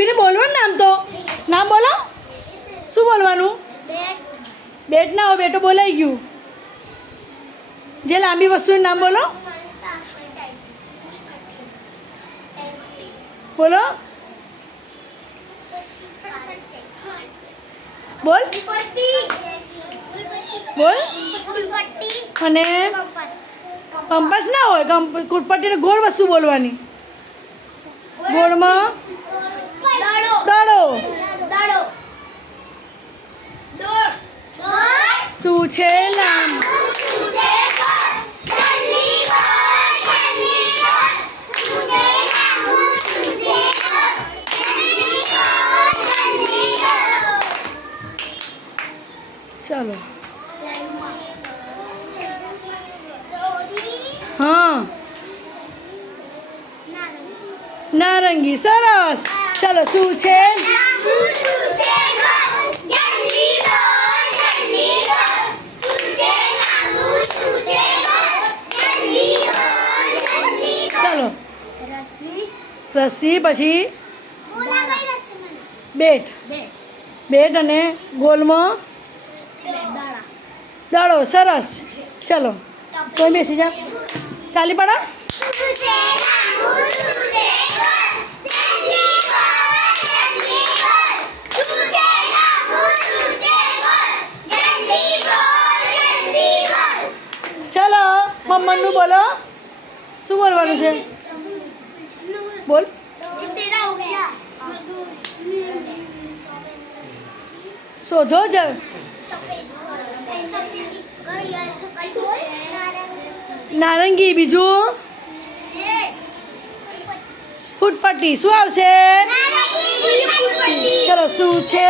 ઊભીને બોલવાનું નામ બોલો. શું બોલવાનું? બેટ ના હોય, બેટો બોલાઈ ગયું. જે લાંબી વસ્તુનું નામ બોલો. બોલો. બોલ બોલ. અને કંપાસ ના હોય, કુટપટ્ટીને ગોળ વસ્તુ બોલવાની. ગોળમાં દડો. શું છે નામ? ચલો. હા, નારંગી. સરસ. ચલો, શું છે? ચલો, રસ્સી. પછી બેટ અને ગોલમાં દડો. સરસ. ચલો, કોઈ બેસી જા. તાલી પાડો. ચલો, મમ્મનનું બોલો. શું બોલવાનું છે? બોલ. શોધો જ. નારંગી. બીજું ફૂટપટ્ટી. શું આવશે? ચલો, શું છે?